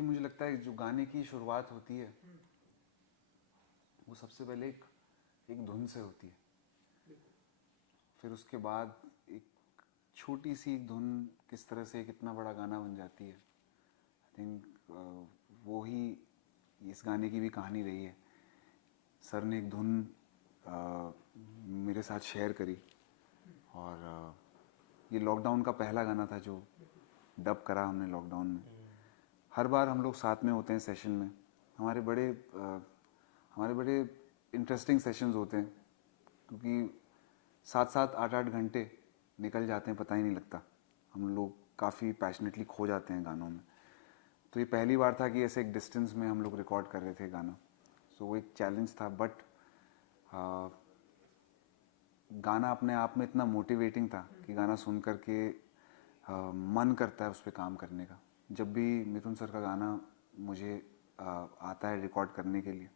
देखिए मुझे लगता है जो गाने की शुरुआत होती है वो सबसे पहले एक धुन से होती है, फिर उसके बाद एक छोटी सी एक धुन किस तरह से कितना बड़ा गाना बन जाती है। आई थिंक वो ही इस गाने की भी कहानी रही है। सर ने एक धुन मेरे साथ शेयर करी और ये लॉकडाउन का पहला गाना था जो डब करा हमने लॉकडाउन में। हर बार हम लोग साथ में होते हैं सेशन में, हमारे बड़े इंटरेस्टिंग सेशंस होते हैं क्योंकि 7-7 8-8 घंटे निकल जाते हैं, पता ही नहीं लगता। हम लोग काफ़ी पैशनेटली खो जाते हैं गानों में। तो ये पहली बार था कि ऐसे एक डिस्टेंस में हम लोग रिकॉर्ड कर रहे थे गाना। सो वो एक चैलेंज था, बट गाना अपने आप में इतना मोटिवेटिंग था कि गाना सुन कर के मन करता है उस पर काम करने का। जब भी मिथुन सर का गाना मुझे आता है रिकॉर्ड करने के लिए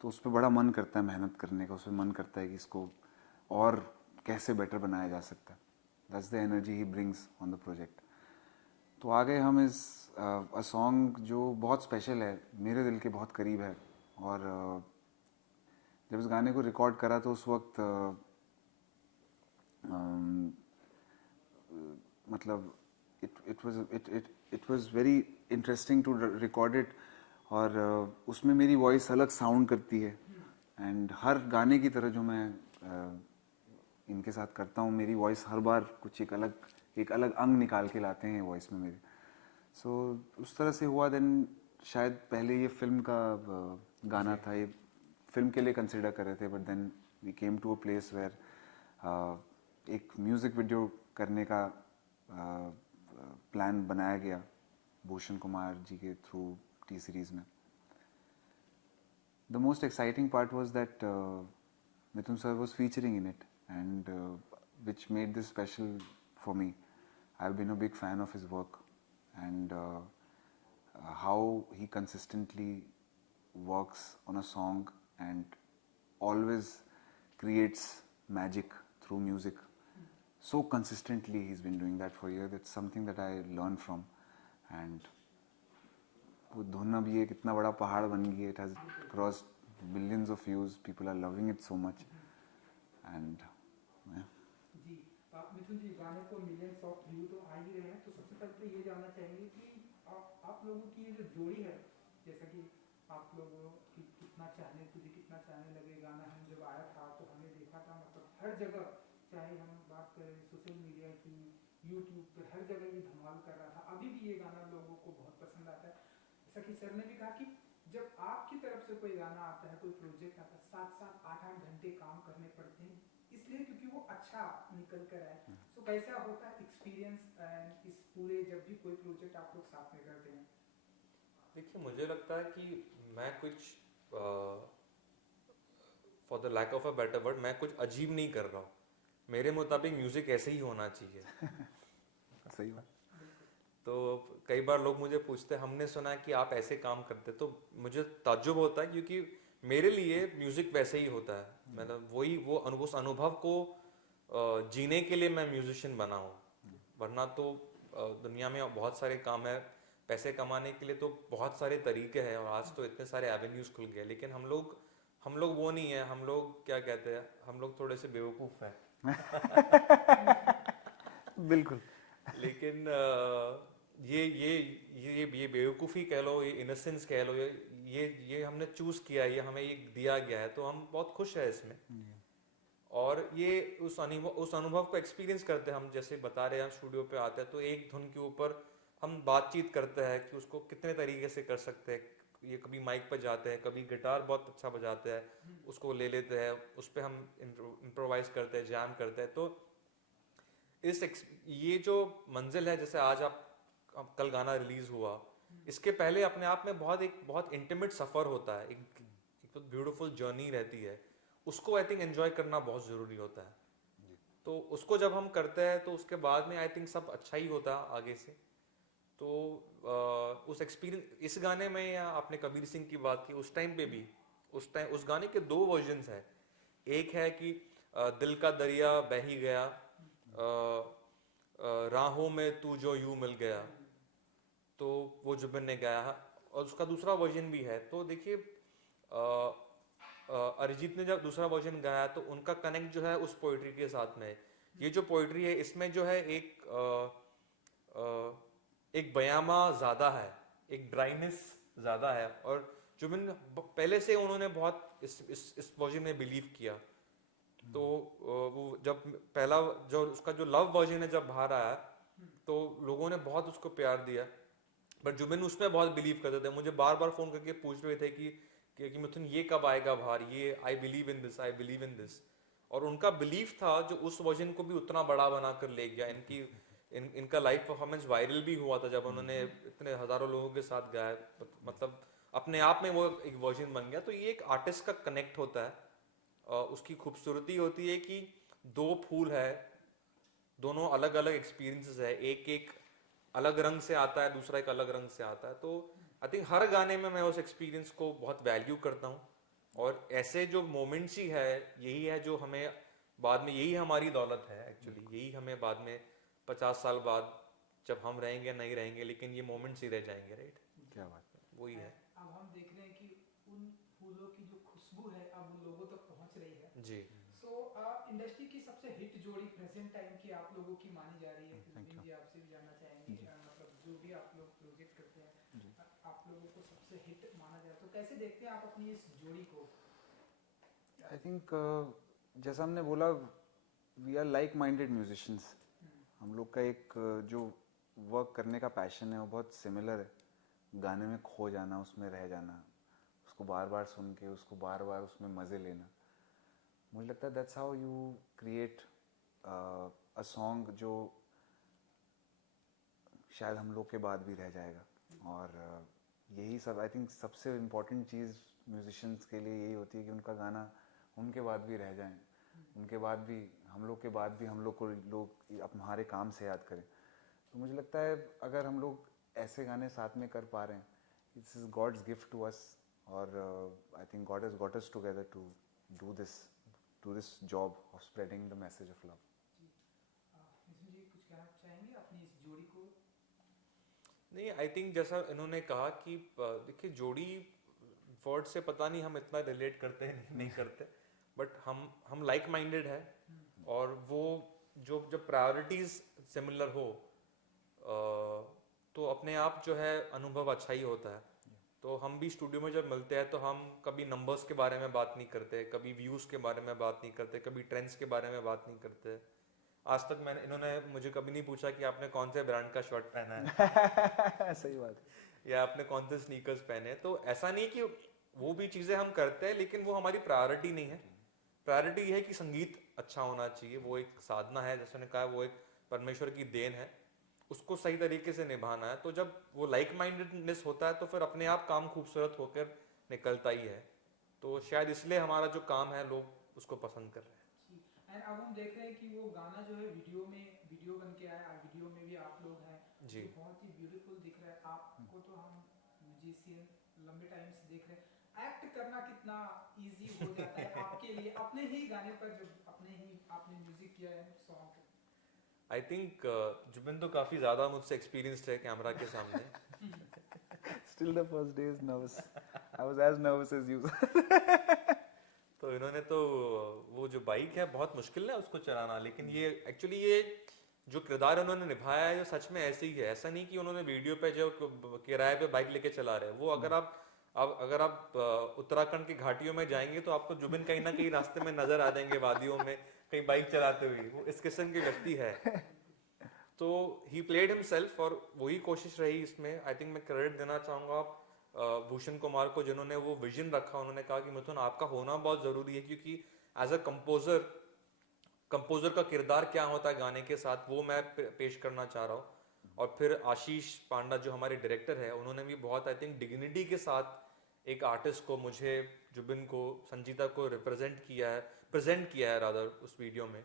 तो उस पर बड़ा मन करता है मेहनत करने का। उस पर मन करता है कि इसको और कैसे बेटर बनाया जा सकता है। That's the energy he brings on the project. तो आ गए हम इस अ सॉन्ग जो बहुत स्पेशल है, मेरे दिल के बहुत करीब है। और जब इस गाने को रिकॉर्ड करा तो उस वक्त मतलब it was very interesting to record it. और उसमें मेरी वॉइस अलग साउंड करती है एंड हर गाने की तरह जो मैं इनके साथ करता हूँ, मेरी वॉइस हर बार कुछ एक अलग अंग निकाल के लाते हैं वॉइस में मेरे। सो उस तरह से हुआ। देन शायद पहले ये फिल्म का गाना था, ये फिल्म के लिए कंसिडर कर रहे थे, but then we came to a place where एक म्यूज़िक वीडियो करने का प्लान बनाया गया भूषण कुमार जी के थ्रू टी सीरीज़ में। The most exciting part was that Mithun sir was featuring in it and which made this special for me. I have been a big fan of his work and how he consistently works on a song and always creates magic through music. So consistently he's been doing that for years. That's something that I learned from. And वो धुन अब ये कितना बड़ा पहाड़ बन गई. It has crossed billions of views. People are loving it so much. And जी मिथुन जी, गाने को मिलियंस ऑफ व्यू तो आ ही रहे हैं, तो सबसे पहले तो ये जानना चाहेंगे कि आप लोगों की ये जो जोड़ी है, जैसा कि आप लोगों की कितना चाहने लगे गाना, हम जब आया था तो हमें देखा था, मतलब हर जगह, चाहे हम बात करें सोशल मीडिया की, यूट्यूब पे, हर जगह ये धमाल कर रहा था। अभी भी ये गाना लोगों को बहुत पसंद आता है। जैसा कि सर ने भी कहा कि जब आपकी तरफ से कोई गाना आता है, कोई प्रोजेक्ट आता है, 7-7 8-8 घंटे काम करने पड़ते हैं, इसलिए क्योंकि वो अच्छा निकल कर आए। सो कैसा होता है एक्सपीरियंस इस पूरे, जब भी कोई प्रोजेक्ट आप लोग साथ में करते हैं? देखिए, मुझे लगता है कि मैं कुछ for the lack of a better word, मैं कुछ अजीब नहीं कर रहा हूँ। मेरे मुताबिक म्यूजिक ऐसे ही होना चाहिए। सही बात। तो कई बार लोग मुझे पूछते हैं, हमने सुना है कि आप ऐसे काम करते, तो मुझे ताज्जुब होता है क्योंकि मेरे लिए म्यूजिक वैसे ही होता है। मतलब वही उस अनुभव को जीने के लिए मैं म्यूजिशियन बना हूँ। वरना तो दुनिया में बहुत सारे काम है, पैसे कमाने के लिए तो बहुत सारे तरीके हैं और आज तो इतने सारे एवेन्यूज खुल गए। लेकिन हम लोग वो नहीं है। हम लोग क्या कहते हैं, हम लोग थोड़े से बेवकूफ़ हैं। बिल्कुल। लेकिन ये बेवकूफ़ी कह लो, ये इनोसेंस कह लो, ये हमने चूज किया, ये हमें ये दिया गया है, तो हम बहुत खुश है इसमें। और ये उस अनुभव को एक्सपीरियंस करते हैं। हम जैसे बता रहे हैं, स्टूडियो पे आते हैं तो एक धुन के ऊपर हम बातचीत करते हैं कि उसको कितने तरीके से कर सकते हैं। ये कभी माइक पर जाते हैं, कभी गिटार बहुत अच्छा बजाते हैं, उसको ले लेते हैं, उस पर हम इम्प्रोवाइज करते हैं, जैम करते हैं। तो ये जो मंजिल है, जैसे आज आप कल गाना रिलीज हुआ, इसके पहले अपने आप में बहुत इंटीमेट सफर होता है, एक तो ब्यूटीफुल जर्नी रहती है। उसको आई थिंक एंजॉय करना बहुत जरूरी होता है। तो उसको जब हम करते हैं तो उसके बाद में आई थिंक सब अच्छा ही होता है आगे से। तो उस एक्सपीरियंस इस गाने में, या आपने कबीर सिंह की बात की, उस टाइम पे भी उस गाने के 2 वर्जन्स है। एक है कि दिल का दरिया बह ही गया, राहों में तू जो यूं मिल गया, तो वो जुबिन ने गाया और उसका दूसरा वर्जन भी है। तो देखिए अरिजीत ने जब दूसरा वर्जन गाया तो उनका कनेक्ट जो है उस पोइट्री के साथ में है। ये जो पोइट्री है इसमें जो है एक बयामा ज्यादा है, एक ड्राइनेस ज्यादा है, और जुबिन पहले से उन्होंने बहुत इस वर्जन में बिलीव किया। तो वो जब पहला जो उसका जो लव वर्जन है जब बाहर आया तो लोगों ने बहुत उसको प्यार दिया, बट जुबिन उसमें बहुत बिलीव करते थे। मुझे बार बार फोन करके पूछ रहे थे कि मिथुन ये कब आएगा बाहर, ये I believe in this, I believe in this. और उनका बिलीव था जो उस वर्जन को भी उतना बड़ा बनाकर ले गया। इनका लाइव परफॉर्मेंस वायरल भी हुआ था जब उन्होंने इतने हजारों लोगों के साथ गाया, मतलब अपने आप में वो एक वर्जन बन गया। तो ये एक आर्टिस्ट का कनेक्ट होता है, उसकी खूबसूरती होती है कि दो फूल है, दोनों अलग अलग एक्सपीरियंसेस है, एक अलग रंग से आता है, दूसरा एक अलग रंग से आता है। तो आई थिंक हर गाने में मैं उस एक्सपीरियंस को बहुत वैल्यू करता हूँ, और ऐसे जो मोमेंट्स ही है यही है जो हमें बाद में, यही हमारी दौलत है एक्चुअली, यही हमें बाद में 50 साल बाद जब हम रहेंगे नहीं रहेंगे लेकिन ये मोमेंट्स ही रह जाएंगे, राइट? क्या बात है। वही है अब हम देख रहे हैं कि उन फूलों की जो खुशबू है अब उन लोगों तक पहुंच रही है जी। सो इंडस्ट्री की सबसे हिट जोड़ी प्रेजेंट टाइम की आप लोगों की मानी जा रही है। Thank you. जी आपसे भी जानना चाहेंगे, मतलब जो भी आप लोग प्रोजेक्ट करते हैं आप लोगों को सबसे हिट माना जाए तो कैसे देखते हैं आप अपनी इस जोड़ी को? आई थिंक जैसा हमने बोला, we are like minded musicians. हम लोग का एक जो वर्क करने का पैशन है वो बहुत सिमिलर है। गाने में खो जाना, उसमें रह जाना, उसको बार बार सुन के उसको बार बार उसमें मज़े लेना। मुझे लगता है that's how you create a song जो शायद हम लोग के बाद भी रह जाएगा। और यही सब आई थिंक सबसे इम्पोर्टेंट चीज़ म्यूजिशियंस के लिए यही होती है कि उनका गाना उनके बाद भी रह जाए, उनके बाद भी हम लोग के बाद भी हम लोग को लोग हमारे काम से याद करें। तो मुझे लगता है अगर हम लोग ऐसे गाने साथ में कर पा रहे हैं, it's is God's gift to us. और I think God has got us together to do this job of spreading the message of love. Mithun ji कुछ कहना चाहेंगे अपनी इस जोड़ी को? नहीं, आई थिंक जैसा इन्होंने कहा कि देखिए जोड़ी वर्ड से पता नहीं हम इतना रिलेट करते हैं नहीं करते, बट हम लाइक माइंडेड है, और वो जो जब प्रायोरिटीज सिमिलर हो तो अपने आप जो है अनुभव अच्छा ही होता है। तो हम भी स्टूडियो में जब मिलते हैं तो हम कभी नंबर्स के बारे में बात नहीं करते, कभी व्यूज के बारे में बात नहीं करते, कभी ट्रेंड्स के बारे में बात नहीं करते। आज तक इन्होंने मुझे कभी नहीं पूछा कि आपने कौन से ब्रांड का शर्ट पहना है सही बात है। या आपने कौन से स्नीकर्स पहने। तो ऐसा नहीं कि वो भी चीजें हम करते हैं लेकिन वो हमारी प्रायोरिटी नहीं है। प्रायोरिटी ये है कि संगीत अच्छा होना चाहिए, वो एक साधना है, जैसे मैंने कहा वो एक परमेश्वर की देन है, उसको सही तरीके से निभाना है। तो जब वो लाइक माइंडेडनेस होता है तो फिर अपने आप काम खूबसूरत होकर निकलता ही है। तो शायद इसलिए हमारा जो काम है लोग उसको पसंद कर रहे हैं। एंड अब हम देख रहे हैं कि वो गाना जो है वीडियो बन के आया, वीडियो में भी आप लोग हैं जी। जो बहुत ही ब्यूटीफुल दिख रहा है। आपको तो हम म्यूजिशियन लंबे टाइम से देख रहे हैं, एक्ट करना कितना इजी हो जाता है आपके लिए अपने ही गाने पर जब आपने म्यूजिक किया है सॉन्ग? आई थिंक जुबिन तो काफी ज्यादा मुझसे एक्सपीरियंस्ड है कैमरा के सामने। Still the first day is nervous. I was as nervous as you. तो इन्होंने तो वो जो बाइक है बहुत मुश्किल है उसको चलाना, लेकिन ये एक्चुअली ये जो किरदार उन्होंने निभाया है ये सच में ऐसे ही है। ऐसा नहीं कि उन्होंने वीडियो पे जो किराए पे बाइक लेके चला रहे हैं, वो अगर आप उत्तराखंड की घाटियों में जाएंगे तो आपको जुबिन कहीं ना कहीं रास्ते में नजर आ जाएंगे, वादियों में कहीं बाइक चलाते हुए। वो इस किस्म के व्यक्ति है। तो ही प्लेड हिमसेल्फ, और वही कोशिश रही इसमें। आई थिंक मैं क्रेडिट देना चाहूंगा भूषण कुमार को, जिन्होंने वो विजन रखा। उन्होंने कहा कि मिथुन आपका होना बहुत जरूरी है, क्योंकि एज अ कंपोजर का किरदार क्या होता है गाने के साथ वो मैं पेश करना चाह रहा हूँ। और फिर आशीष पांडा जो हमारे डायरेक्टर है, उन्होंने भी बहुत आई थिंक डिग्निटी के साथ एक आर्टिस्ट को, मुझे, जुबिन को, संजीता को प्रेजेंट किया है रादर उस वीडियो में।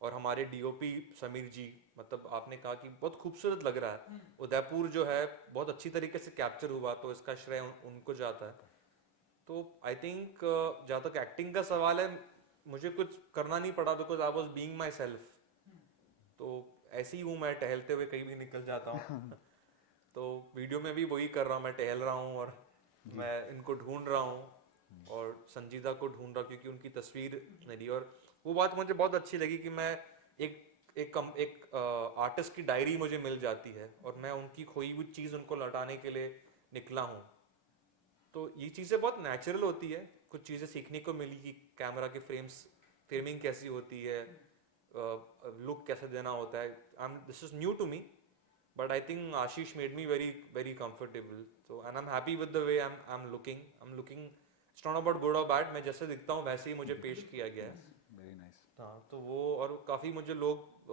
और हमारे डीओपी समीर जी, मतलब आपने कहा कि बहुत खूबसूरत लग रहा है, उदयपुर जो है बहुत अच्छी तरीके से कैप्चर हुआ, तो इसका श्रेय उनको जाता है। तो आई थिंक जहाँ तक एक्टिंग का सवाल है, मुझे कुछ करना नहीं पड़ा, because I was being my self. तो ऐसे ही हूँ मैं, टहलते हुए कहीं भी निकल जाता हूँ। तो वीडियो में भी वही कर रहा हूँ, मैं टहल रहा हूँ और मैं इनको ढूंढ रहा हूँ और संजीदा को ढूंढ रहा हूँ क्योंकि उनकी तस्वीर मेरी, और वो बात मुझे बहुत अच्छी लगी कि मैं एक एक आर्टिस्ट की डायरी मुझे मिल जाती है और मैं उनकी खोई हुई चीज़ उनको लौटाने के लिए निकला हूँ। तो ये चीज़ें बहुत नेचुरल होती है, कुछ चीज़ें सीखने को मिली कि कैमरा के फ्रेमिंग कैसी होती है, लुक कैसे देना होता है। This is new to me, but I think Ashish made me very comfortable. So and I'm happy with the way I'm looking. It's not about good or bad. मैं जैसे दिखता हूँ वैसे ही मुझे पेश किया गया है। Very nice. हाँ, तो वो और काफ़ी मुझे लोग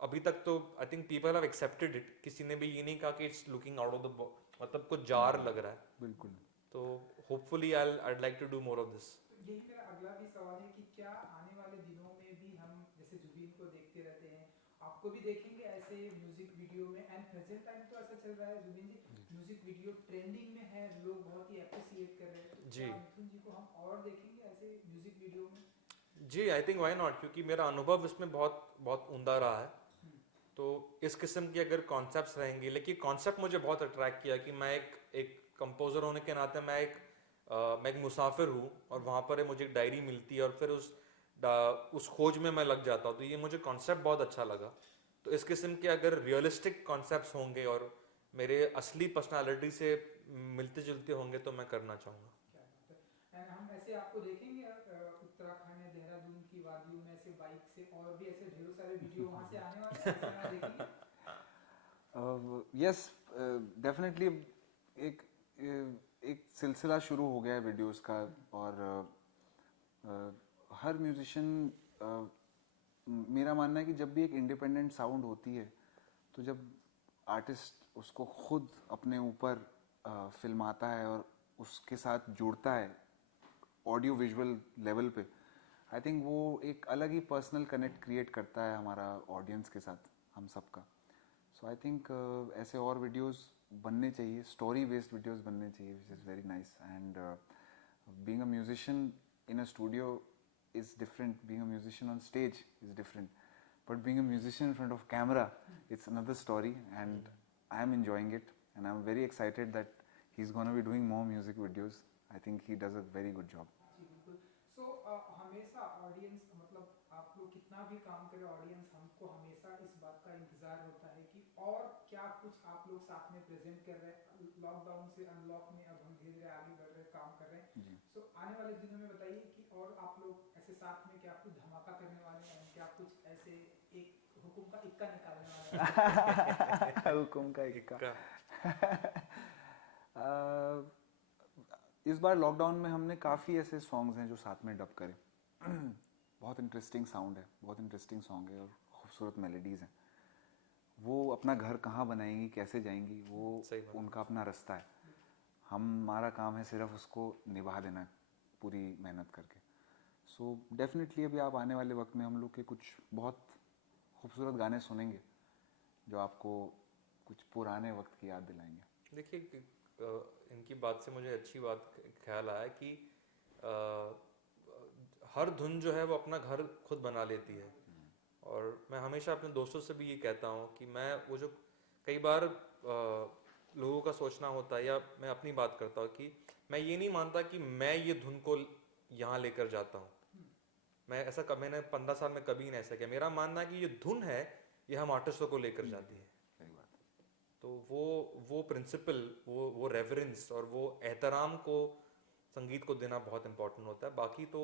अभी तक तो I think people have accepted it, किसी ने भी ये नहीं कहा कि it's looking out of the मतलब कुछ जार लग रहा है। बिल्कुल। तो hopefully I'd like to do more of this. तो यही मेरा अगला भी सवाल है कि क्या आने वाले दिनों में भी हम जैसे जुबीन को देखते रहते हैं, आपको भी देखेंगे ऐसे म्यूजिक वीडियो में? एंड प्रेजेंट टाइम तो ऐसा चल रहा है जुबीन जी, म्यूजिक वीडियो ट्रेंडिंग में है, लोग बहुत ही अप्रिशिएट कर रहे हैं, तो जी। क्या मिथुन जी को हम और देखेंगे ऐसे म्यूजिक वीडियो में? जी, आई थिंक व्हाई नॉट, क्योंकि मेरा अनुभव इसमें बहुत बहुत उमदा रहा है। तो इस किस्म के अगर कॉन्सेप्ट्स रहेंगे, लेकिन कॉन्सेप्ट मुझे बहुत अट्रैक्ट किया कि मैं एक कंपोजर होने के नाते मैं एक मुसाफिर हूँ और वहाँ पर मुझे एक डायरी मिलती है और फिर उस खोज में मैं लग जाता हूँ। तो ये मुझे कॉन्सेप्ट बहुत अच्छा लगा। तो इस किस्म के अगर रियलिस्टिक कॉन्सेप्ट्स होंगे और मेरे असली पर्सनालिटी से मिलते जुलते होंगे तो मैं करना चाहूँगा। क्या बात है। एंड हम ऐसे आपको देखेंगे उत्तराखंड या देहरादून की वादियों में ऐसे बाइक से, और भी ऐसे ढेरों सारे वीडियो वहाँ से आने वाले हैं, ऐसे हम देखेंगे? यस, डेफिनेटली एक एक सिलसिला शुरू हो गया है वीडियोस का, और हर म्यूजिशियन, मेरा मानना है कि जब भी एक इंडिपेंडेंट साउंड होती है तो जब आर्टिस्ट उसको खुद अपने ऊपर फिल्माता है और उसके साथ जुड़ता है ऑडियो विजुअल लेवल पे, आई थिंक वो एक अलग ही पर्सनल कनेक्ट क्रिएट करता है हमारा ऑडियंस के साथ, हम सबका। सो आई थिंक ऐसे और वीडियोस बनने चाहिए, स्टोरी बेस्ड वीडियोस बनने चाहिए, which is very nice. And being a musician in a studio is different, being a musician on stage is different, but being a musician in front of camera, it's another story, and I'm enjoying it, and I'm very excited that he's going to be doing more music videos. I think he does a very good job. जी बिल्कुल। सो हमेशा audience, मतलब आप लोग कितना भी काम करें, audience हमको हमेशा इस बात का इंतजार होता है कि और क्या कुछ आप लोग साथ में प्रेजेंट कर रहे हैं। लॉकडाउन से अनलॉक में अब हम धीरे धीरे आगे बढ़ रहे, काम कर रहे हैं। सो आने वाले दिनों में बताइए कि और आप लोग ऐसे साथ में क्या कुछ धमाका करने वाले हैं, क्या कुछ ऐसे एक हुकुम का इक्का निकालने वाले हैं? हुकुम का इक्का। इस बार लॉकडाउन में हमने काफ़ी ऐसे सॉन्ग्स हैं जो साथ में डब करे। बहुत इंटरेस्टिंग साउंड है, बहुत इंटरेस्टिंग सॉन्ग है और खूबसूरत मेलोडीज़ हैं। वो अपना घर कहाँ बनाएंगी, कैसे जाएंगी, वो उनका अपना रास्ता है। हमारा काम है सिर्फ उसको निभा देना पूरी मेहनत करके। सो डेफिनेटली अभी आप आने वाले वक्त में हम लोग के कुछ बहुत खूबसूरत गाने सुनेंगे जो आपको कुछ पुराने वक्त की याद दिलाएंगे। देखिए, इनकी बात से मुझे अच्छी बात ख्याल आया कि हर धुन जो है वो अपना घर खुद बना लेती है। और मैं हमेशा अपने दोस्तों से भी ये कहता हूँ कि मैं वो जो कई बार लोगों का सोचना होता है, या मैं अपनी बात करता हूँ कि मैं ये नहीं मानता कि मैं ये धुन को यहाँ लेकर जाता हूँ। मैंने 15 साल में कभी नहीं ऐसा किया। मेरा मानना है कि ये धुन है, ये हम आर्टिस्टों को लेकर जाती है। सही बात है। तो वो प्रिंसिपल, वो रेवरेंस और वो एहतराम को संगीत को देना बहुत इंपॉर्टेंट होता है। बाकी तो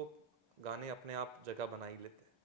गाने अपने आप जगह बना ही लेते हैं।